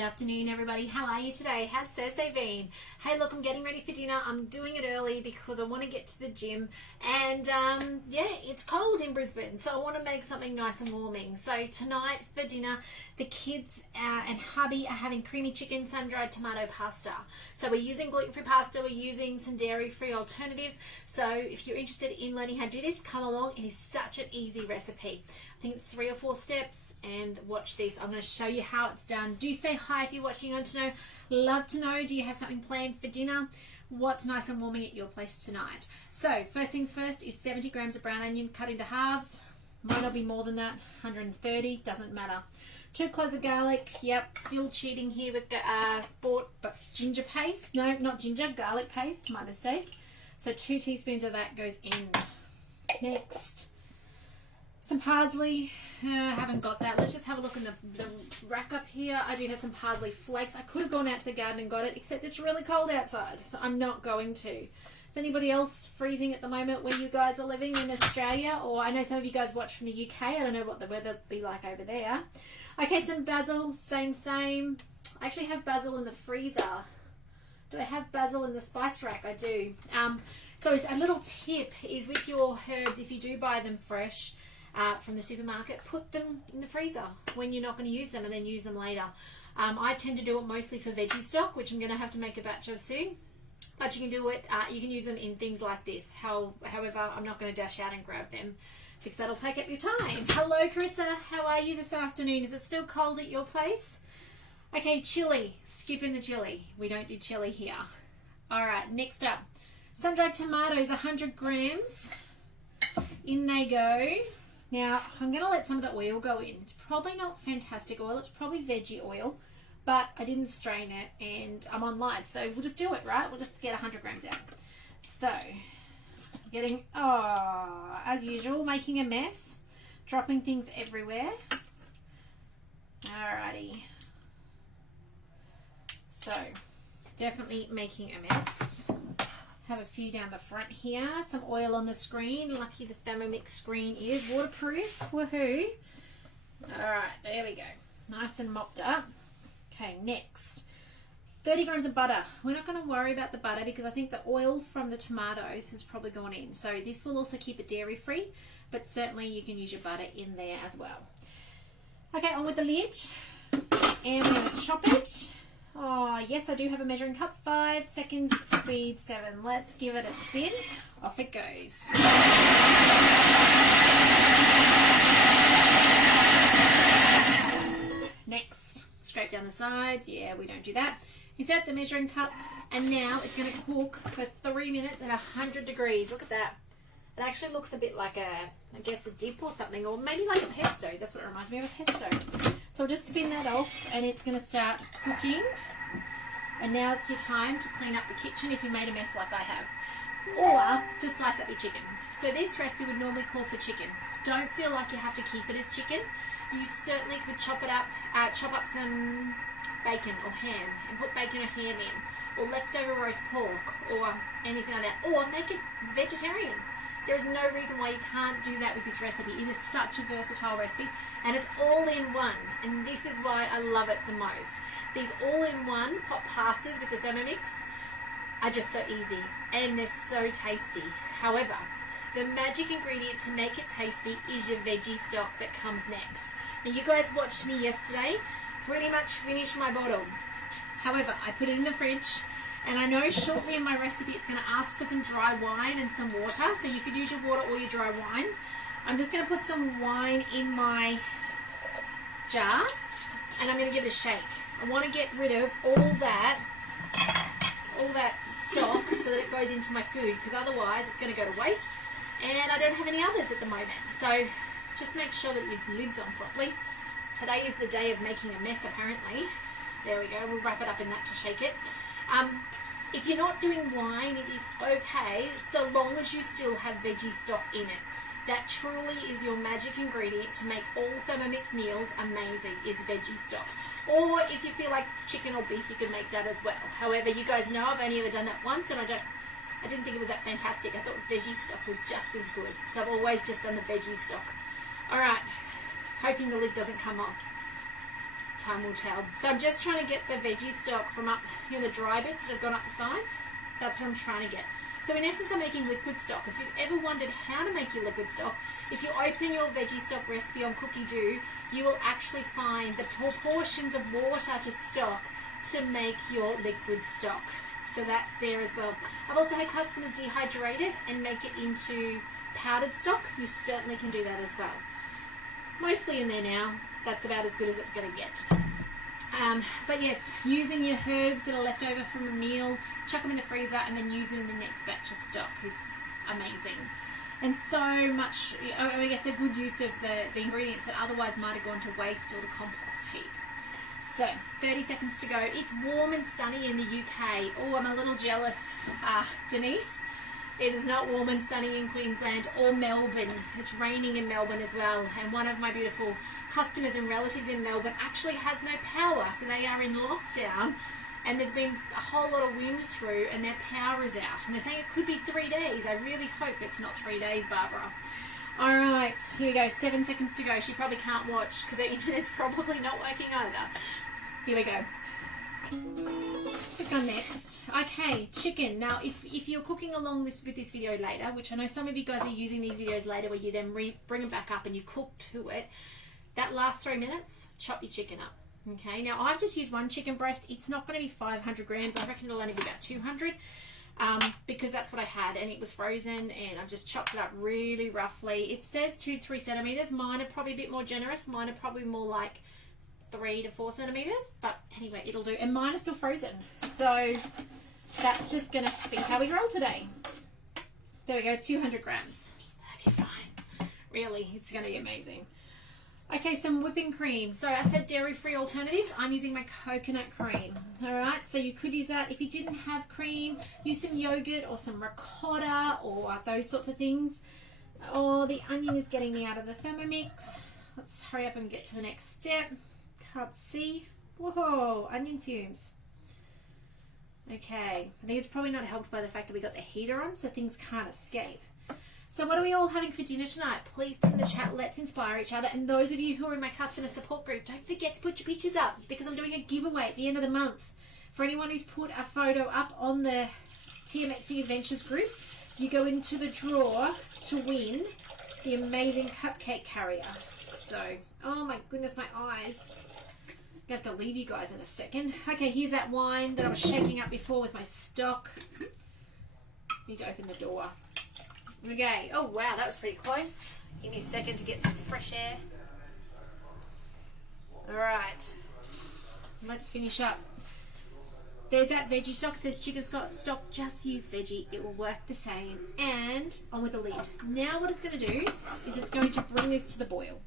afternoon, everybody. How are you today? How's Thursday been? Hey, look, I'm getting ready for dinner. I'm doing it early because I want to get to the gym. And, yeah, it's cold in Brisbane, so I want to make something nice and warming. So tonight for dinner, the kids and hubby are having creamy chicken, sun-dried tomato pasta. So we're using gluten-free pasta. We're using some dairy-free alternatives. So if you're interested in learning how to do this, come along. It is such an easy recipe. I think it's 3 or 4 steps, and watch this. I'm going to show you how it's done. Do say hi if you're watching on to know. Love to know, do you have something planned for dinner? What's nice and warming at your place tonight? So first things first is 70 grams of brown onion cut into halves. Might not be more than that, 130, doesn't matter. 2 cloves of garlic. Yep, still cheating here with bought ginger paste. No, not ginger, garlic paste, my mistake. So 2 teaspoons of that goes in. Next, some parsley. I haven't got that. Let's just have a look in the rack up here. I do have some parsley flakes. I could have gone out to the garden and got it, except it's really cold outside, so I'm not going to. Is anybody else freezing at the moment where you guys are living in Australia? Or I know some of you guys watch from the UK. I don't know what the weather'll be like over there. Okay, some basil. Same. I actually have basil in the freezer. Do I have basil in the spice rack? I do. So a little tip is with your herbs, if you do buy them fresh from the supermarket, put them in the freezer when you're not going to use them and then use them later. I tend to do it mostly for veggie stock, which I'm going to have to make a batch of soon. But you can do it, you can use them in things like this. However, I'm not going to dash out and grab them because that'll take up your time. Hello, Carissa. How are you this afternoon? Is it still cold at your place? Okay, chili. Skipping the chili. We don't do chili here. All right, next up. Sun-dried tomatoes, 100 grams. In they go. Now, I'm going to let some of the oil go in. It's probably not fantastic oil. It's probably veggie oil, but I didn't strain it and I'm on live. So we'll just do it, right? We'll just get 100 grams out. So, getting, as usual, making a mess. Dropping things everywhere. Alrighty. So, definitely making a mess. Have a few down the front here. Some oil on the screen. Lucky the Thermomix screen is waterproof. Woohoo. Alright, there we go. Nice and mopped up. Okay, next. 30 grams of butter. We're not going to worry about the butter because I think the oil from the tomatoes has probably gone in. So this will also keep it dairy free, but certainly you can use your butter in there as well. Okay, on with the lid. And we're going to chop it. Oh, yes, I do have a measuring cup. 5 seconds, speed 7. Let's give it a spin. Off it goes. Next, scrape down the sides. Yeah, we don't do that. Insert the measuring cup, and now it's going to cook for 3 minutes at 100 degrees. Look at that. It actually looks a bit like I guess a dip or something, or maybe like a pesto. That's what it reminds me of, a pesto. So I'll just spin that off, and it's going to start cooking. And now it's your time to clean up the kitchen if you made a mess like I have. Or to slice up your chicken. So this recipe would normally call for chicken. Don't feel like you have to keep it as chicken. You certainly could chop up some bacon or ham and put bacon or ham in, or leftover roast pork, or anything like that. Or make it vegetarian. There is no reason why you can't do that with this recipe. It is such a versatile recipe, and it's all in one, and this is why I love it the most. These all-in-one pot pastas with the Thermomix are just so easy, and they're so tasty. However, the magic ingredient to make it tasty is your veggie stock that comes next. Now, you guys watched me yesterday pretty much finish my bottle. However, I put it in the fridge, and I know shortly in my recipe it's going to ask for some dry wine and some water, so you could use your water or your dry wine. I'm just going to put some wine in my jar, and I'm going to give it a shake. I want to get rid of all that stock so that it goes into my food, because otherwise it's going to go to waste, and I don't have any others at the moment. So just make sure that your lid's on properly. Today is the day of making a mess, apparently. There we go. We'll wrap it up in that to shake it. If you're not doing wine, it is okay, so long as you still have veggie stock in it. That truly is your magic ingredient to make all Thermomix meals amazing, is veggie stock. Or if you feel like chicken or beef, you can make that as well. However, you guys know I've only ever done that once, and I didn't think it was that fantastic. I thought veggie stock was just as good. So I've always just done the veggie stock. All right, hoping the lid doesn't come off. time will tell. So I'm just trying to get the veggie stock from up, the dry bits that have gone up the sides. That's what I'm trying to get. So in essence, I'm making liquid stock. If you've ever wondered how to make your liquid stock, if you open your veggie stock recipe on Cookie Do, you will actually find the proportions of water to stock to make your liquid stock. So that's there as well. I've also had customers dehydrate it and make it into powdered stock. You certainly can do that as well. Mostly in there now. That's about as good as it's going to get. But yes, using your herbs that are left over from a meal, chuck them in the freezer and then use them in the next batch of stock is amazing. And so much, I guess, a good use of the ingredients that otherwise might have gone to waste or the compost heap. So, 30 seconds to go. It's warm and sunny in the UK. Oh, I'm a little jealous, Denise. It is not warm and sunny in Queensland or Melbourne. It's raining in Melbourne as well. And one of my beautiful customers and relatives in Melbourne actually has no power. So they are in lockdown and there's been a whole lot of wind through and their power is out. And they're saying it could be 3 days. I really hope it's not 3 days, Barbara. All right, here we go. 7 seconds to go. She probably can't watch because her internet's probably not working either. Here we go. Click on next. Okay, chicken. Now, if you're cooking along with this video later, which I know some of you guys are using these videos later where you then bring them back up and you cook to it, that last 3 minutes, chop your chicken up. Okay, now I've just used one chicken breast. It's not going to be 500 grams. I reckon it'll only be about 200 because that's what I had and it was frozen and I've just chopped it up really roughly. It says 2 to 3 centimeters. Mine are probably a bit more generous. Mine are probably more like 3 to 4 centimeters, but anyway, it'll do. And mine are still frozen, so that's just gonna be how we roll today. There we go, 200 grams. That'd be fine. Really, it's gonna be amazing. Okay, some whipping cream. So I said dairy-free alternatives. I'm using my coconut cream. All right, so you could use that. If you didn't have cream, use some yogurt or some ricotta or those sorts of things. Oh, the onion is getting me out of the Thermomix. Let's hurry up and get to the next step. Can't see. Whoa, onion fumes. Okay, I think it's probably not helped by the fact that we got the heater on, so things can't escape. So what are we all having for dinner tonight? Please put in the chat. Let's inspire each other. And those of you who are in my customer support group, don't forget to put your pictures up because I'm doing a giveaway at the end of the month. For anyone who's put a photo up on the TMXC Adventures group, you go into the draw to win the amazing cupcake carrier. So, oh my goodness, my eyes. I'm going to have to leave you guys in a second. Okay, here's that wine that I was shaking up before with my stock. Need to open the door. Okay. Oh, wow, that was pretty close. Give me a second to get some fresh air. All right. Let's finish up. There's that veggie stock. It says chicken stock. Just use veggie. It will work the same. And on with the lid. Now what it's going to do is it's going to bring this to the boil.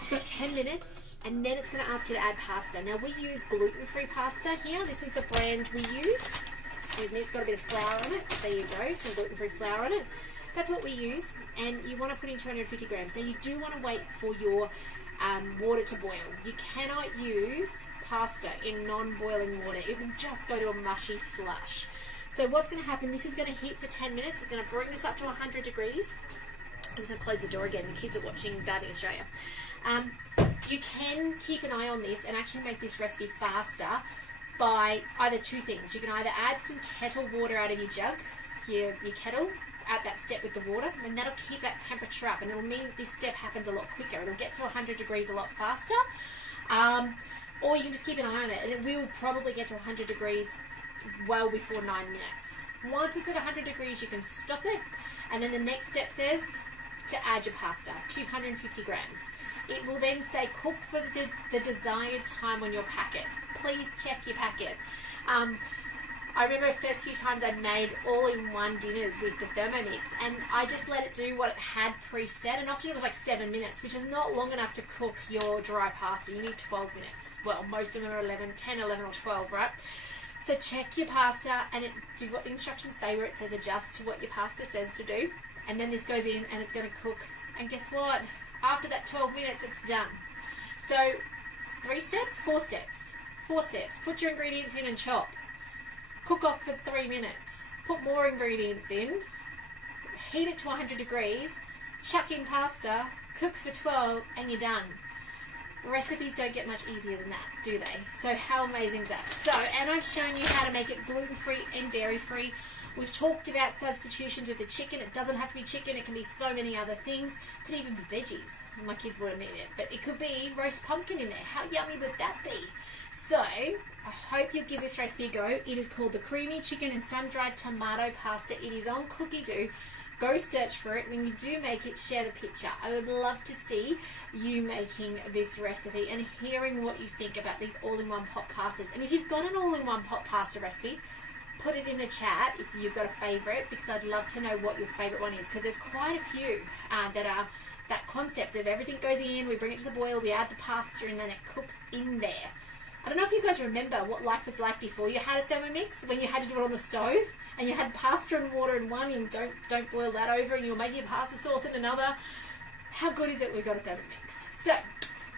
It's got 10 minutes and then it's going to ask you to add pasta. Now we use gluten-free pasta here. This is the brand we use. Excuse me, it's got a bit of flour on it. There you go, some gluten-free flour on it. That's what we use, and you want to put in 250 grams. Now you do want to wait for your water to boil. You cannot use pasta in non-boiling water. It will just go to a mushy slush. So what's going to happen, this is going to heat for 10 minutes. It's going to bring this up to 100 degrees. I'm just going to close the door again. The kids are watching Gardening Australia. You can keep an eye on this and actually make this recipe faster by either two things. You can either add some kettle water out of your jug, your kettle, at that step with the water, and that'll keep that temperature up, and it'll mean this step happens a lot quicker. It'll get to 100 degrees a lot faster. Or you can just keep an eye on it, and it will probably get to 100 degrees well before 9 minutes. Once it's at 100 degrees, you can stop it, and then the next step says to add your pasta, 250 grams. It will then say cook for the desired time on your packet. Please check your packet. I remember the first few times I made all-in-one dinners with the Thermomix, and I just let it do what it had preset, and often it was like 7 minutes, which is not long enough to cook your dry pasta. You need 12 minutes. Well, most of them are 10, 11 or 12, right? So check your pasta and do what the instructions say, where it says adjust to what your pasta says to do, and then this goes in and it's going to cook, and guess what? After that 12 minutes, it's done. So 3 steps, 4 steps. 4 steps. Put your ingredients in and chop. Cook off for 3 minutes. Put more ingredients in. Heat it to 100 degrees. Chuck in pasta. Cook for 12 and you're done. Recipes don't get much easier than that, do they? So how amazing is that? So, and I've shown you how to make it gluten-free and dairy-free. We've talked about substitutions with the chicken. It doesn't have to be chicken. It can be so many other things. It could even be veggies. My kids wouldn't eat it. But it could be roast pumpkin in there. How yummy would that be? So, I hope you'll give this recipe a go. It is called the Creamy Chicken and Sun-Dried Tomato Pasta. It is on Cookie-Doo. Go search for it. When you do make it, share the picture. I would love to see you making this recipe and hearing what you think about these all-in-one pot pastas. And if you've got an all-in-one pot pasta recipe, put it in the chat if you've got a favourite, because I'd love to know what your favourite one is, because there's quite a few that are that concept of everything goes in, we bring it to the boil, we add the pasta, and then it cooks in there. I don't know if you guys remember what life was like before you had a Thermomix, when you had to do it on the stove, and you had pasta and water in one, and don't boil that over, and you're making your pasta sauce in another. How good is it we've got a Thermomix? So,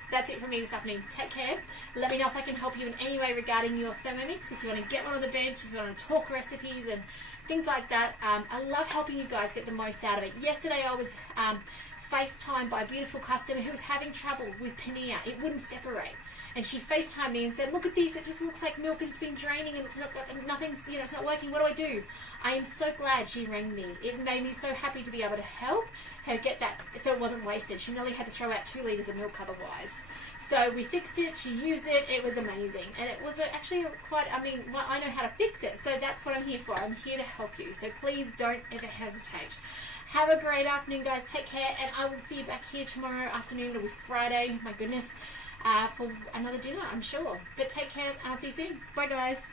that's it from me this afternoon. Take care. Let me know if I can help you in any way regarding your Thermomix. If you want to get one on the bench, if you want to talk recipes and things like that. I love helping you guys get the most out of it. Yesterday I was FaceTimed by a beautiful customer who was having trouble with paneer. It wouldn't separate. And she FaceTimed me and said, look at this, it just looks like milk and it's been draining and it's not, nothing's, it's not working. What do I do? I am so glad she rang me. It made me so happy to be able to help her get that, so it wasn't wasted. She nearly had to throw out 2 litres of milk otherwise. So we fixed it, she used it, it was amazing. And it was actually quite, I know how to fix it. So that's what I'm here for. I'm here to help you. So please don't ever hesitate. Have a great afternoon, guys. Take care. And I will see you back here tomorrow afternoon. It'll be Friday. My goodness. For another dinner, I'm sure. But take care, and I'll see you soon. Bye, guys.